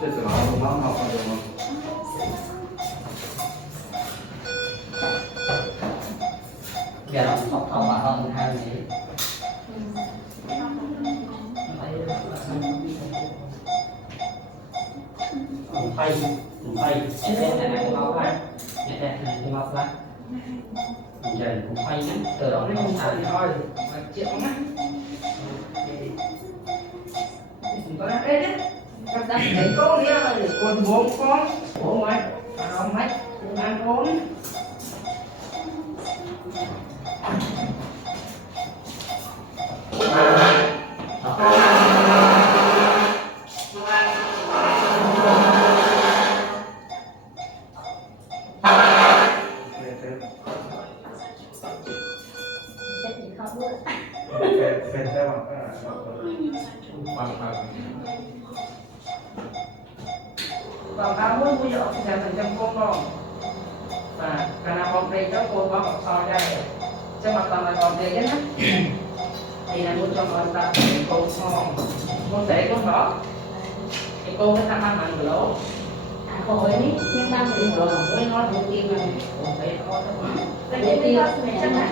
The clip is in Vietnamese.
这怎么蛮好的吗？Giờ nó học thông mà hơn hai gì? Phay, phay, cái này cũng mau quá, cái này cũng mau quá. Giờ cũng phay lắm, từ đó nó không sao thôi, chuyện không á. Có đang đây đấy, các bạn thấy cô đi à, còn bố con, bố ngoại, ông mấy, ăn con. Còn kamu punya kesehatan jempol dong. Nah, karena konkret itu kurang bakal đây chứ mà toàn là còn tiền nhé thì là muốn cho con ta cô ngon muốn để con đó thì cô mới tham ăn mặn của lỗ Hồi ấy, nhưng ba mình mới nói đầu tiên là cũng phải có cái chắc là